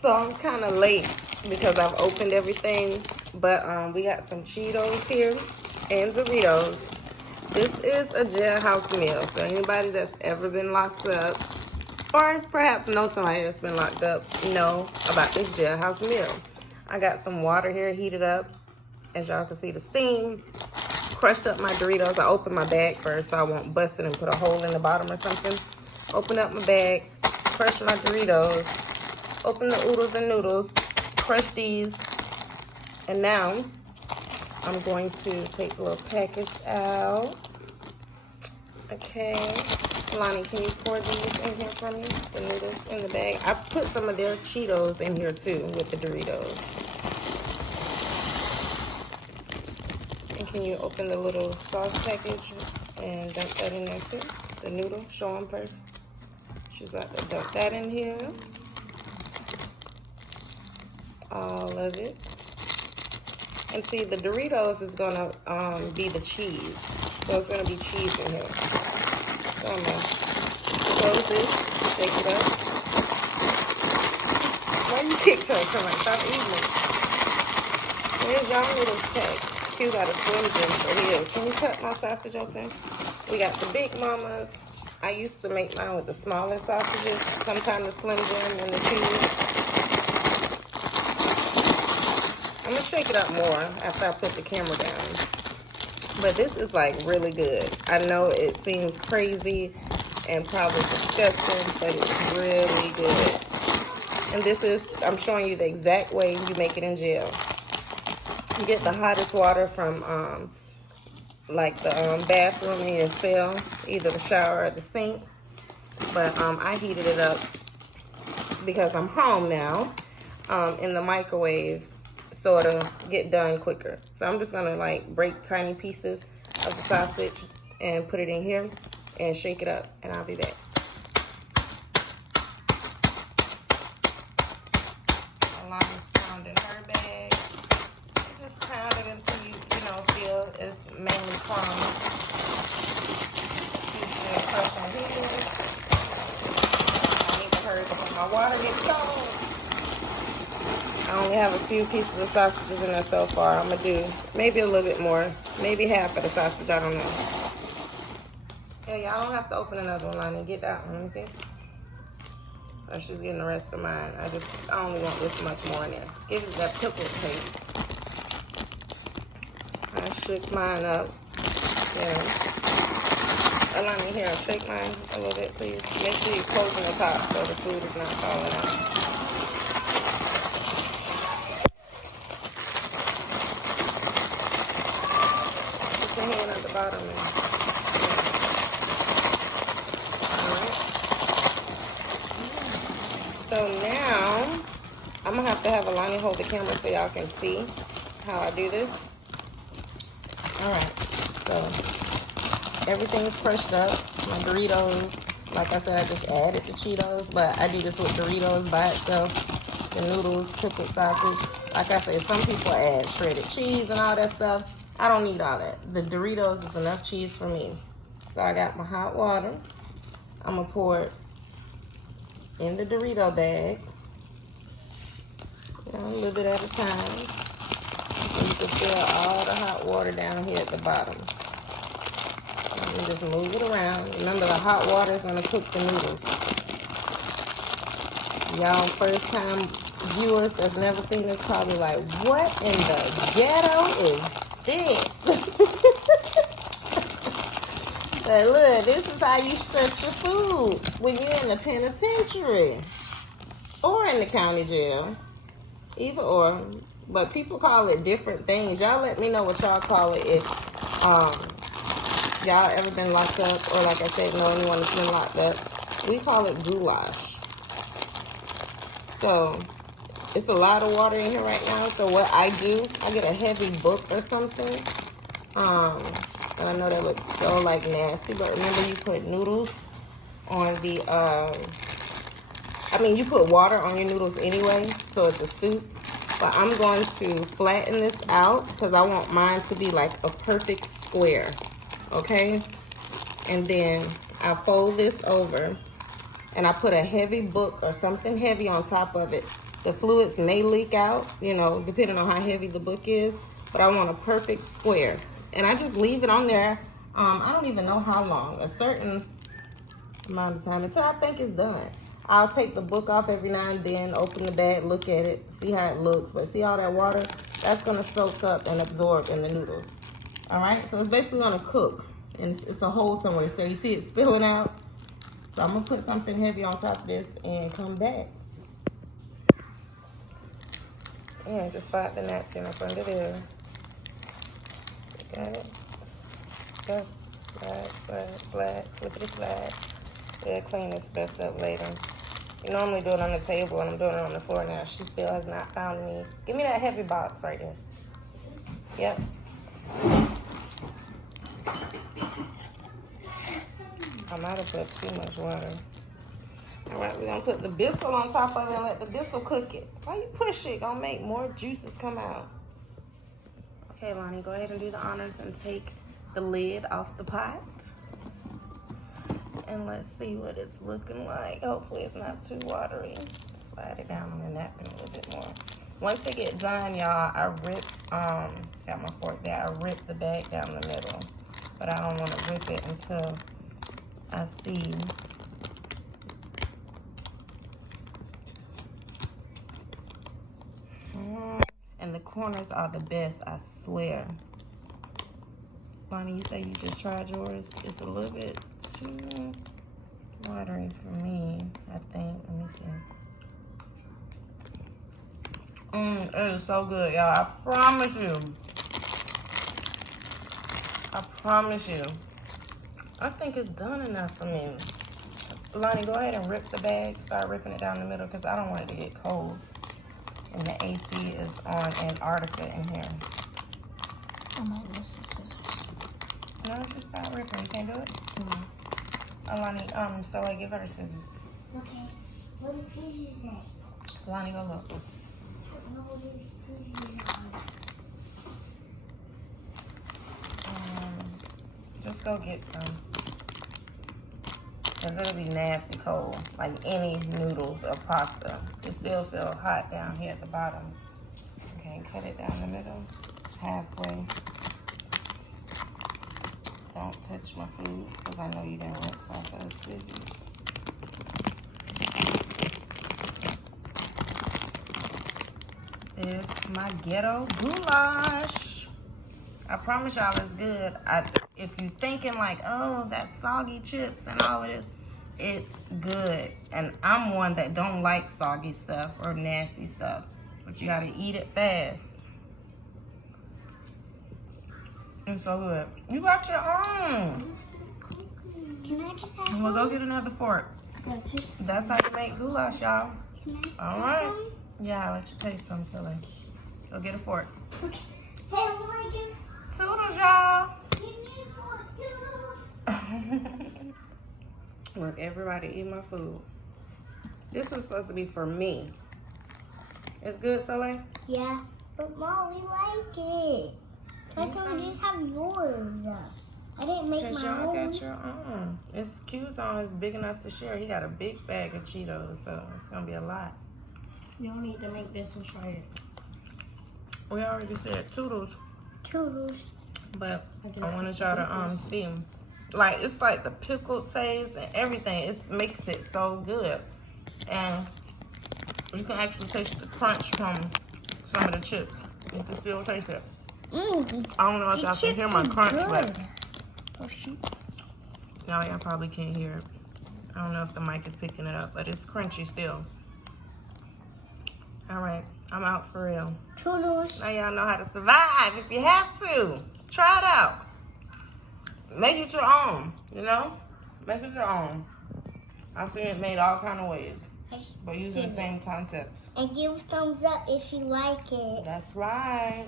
So I'm kind of late because I've opened everything, but we got some Cheetos here and Doritos. This is a jailhouse meal, so anybody that's ever been locked up, or perhaps know somebody that's been locked up, know about this jailhouse meal. I got some water here heated up, as y'all can see the steam. Crushed up my Doritos. I opened my bag first so I won't bust it and put a hole in the bottom or something. Open up my bag, crush my Doritos, open the oodles and noodles, crush these, and now I'm going to take a little package out. Okay, Lonnie, can you pour these in here for me? The noodles in the bag. I put some of their Cheetos in here too with the Doritos. And can you open the little sauce package and dump that in there too? The noodle, show them first. She's about to dump that in here. All of it. And see, the Doritos is gonna be the cheese. So it's gonna be cheese in here. So I'm gonna close this, shake it up. Why you TikTok? Come on, stop eating it. Where's y'all noodles pack? Q got a Slim Jim for his. Can you cut my sausage open? We got the Big Mamas. I used to make mine with the smaller sausages. Sometimes the Slim Jim and the cheese. I'm gonna shake it up more after I put the camera down. But this is like really good. I know it seems crazy and probably disgusting, but it's really good. And this is, I'm showing you the exact way you make it in jail. You get the hottest water from like the bathroom in your cell, either the shower or the sink. But I heated it up because I'm home now in the microwave, so it'll get done quicker. So I'm just gonna like break tiny pieces of the sausage and put it in here and shake it up, and I'll be back. Alana's pounding her bag. Just pound it until you feel it's mainly crumbs. Usually crushing here. I need to hurry before my water gets cold. I only have a few pieces of sausages in there so far. I'm gonna do maybe a little bit more, maybe half of the sausage. I don't know. Hey, y'all don't have to open another one, Lonnie. Get that one. Let me see. So she's getting the rest of mine. I only want this much more in there. Give it that pickle taste. I shook mine up. Yeah. Alani, here, shake mine a little bit, please. Make sure you're closing the top so the food is not falling out. Put your hand at the bottom. Alright. So now, I'm going to have Alani hold the camera so y'all can see how I do this. Alright, so everything is crushed up. My Doritos, like I said, I just added the Cheetos, but I do this with Doritos by itself. The noodles, pickled sausage. Like I said, some people add shredded cheese and all that stuff. I don't need all that. The Doritos is enough cheese for me. So I got my hot water. I'm going to pour it in the Dorito bag. A little bit at a time. So you can feel all the hot water down here at the bottom. And just move it around. Remember, the hot water is going to cook the noodles. Y'all first time viewers that's never seen this probably like, what in the ghetto is this? But look, this is how you stretch your food when you're in the penitentiary or in the county jail. Either or. But people call it different things. Y'all let me know what y'all call it if y'all ever been locked up, or like I said, know anyone that's been locked up. We call it goulash. So it's a lot of water in here right now. So what I do, I get a heavy book or something. And I know that looks so like nasty, but remember you put noodles on the you put water on your noodles anyway, so it's a soup. But I'm going to flatten this out because I want mine to be like a perfect square, okay? And then I fold this over and I put a heavy book or something heavy on top of it The fluids may leak out, you know, depending on how heavy the book is. But I want a perfect square. And I just leave it on there. I don't even know how long. A certain amount of time until I think it's done. I'll take the book off every now and then, open the bag, look at it, see how it looks. But see all that water? That's going to soak up and absorb in the noodles. All right? So it's basically going to cook. And it's a hole somewhere. So you see it spilling out. So I'm going to put something heavy on top of this and come back. Yeah, just slide the napkin up under there. Got it? Go. Slide, slide, slide, slippity slide. We'll clean this mess up later. You normally do it on the table, and I'm doing it on the floor now. She still has not found me. Give me that heavy box right there. Yep. I might have put too much water. All right, we're gonna put the bissel on top of it and let the bissel cook it. Why you push it? Gonna make more juices come out. Okay, Lonnie, go ahead and do the honors and take the lid off the pot. And let's see what it's looking like. Hopefully it's not too watery. Slide it down on the napkin a little bit more. Once it get done, y'all, I rip, got my fork there, I rip the bag down the middle. But I don't want to rip it until I see and the corners are the best, I swear. Bonnie, you say you just tried yours. It's a little bit too watery for me, I think. Let me see. It is so good, y'all. I promise you. I promise you. I think it's done enough for me. Lonnie, go ahead and rip the bag. Start ripping it down the middle because I don't want it to get cold. And the AC is on Antarctica in here. I might need some scissors. No, just start ripping. You can't do it? Mm-hmm. Oh, Lonnie, so I give her the scissors. Okay. What is scissors at? Lonnie, go look. No, what is scissors at? Just go get some. Because it'll be nasty cold. Like any noodles or pasta. It still feels hot down here at the bottom. Okay, cut it down the middle. Halfway. Don't touch my food. Because I know you didn't rinse off those scissors. This is my ghetto goulash. I promise y'all it's good. If you're thinking like, oh, that's soggy chips and all of this, it's good. And I'm one that don't like soggy stuff or nasty stuff. But you gotta eat it fast. It's so good. You got your own. Can I just have Well, go get another fork. That's how you make goulash, y'all. All right. Yeah, I'll let you taste some, Silly. Go get a fork. Okay. Hey, oh my God. Toodles, y'all. Give me a fork, Toodles. Look, everybody eat my food. This was supposed to be for me. It's good, Soleil? Yeah. But Mom, we like it. So I can we just have yours. I didn't make Because my y'all own. got your own. It's Q's-on is big enough to share. He got a big bag of Cheetos, so it's going to be a lot. You don't need to make this and try it. We already said Toodles. Toodles. But I wanted y'all to see them. Like, it's like the pickled taste and everything. It makes it so good. And you can actually taste the crunch from some of the chips. You can still taste it. I don't know if y'all can hear my crunch, but oh shoot. now y'all probably can't hear it. I don't know if the mic is picking it up, but it's crunchy still. All right, I'm out for real. Toodles. Now y'all know how to survive if you have to. Try it out. Make it your own, you know? Make it your own. I've seen it made all kind of ways, but using the same concepts. And give a thumbs up if you like it. That's right.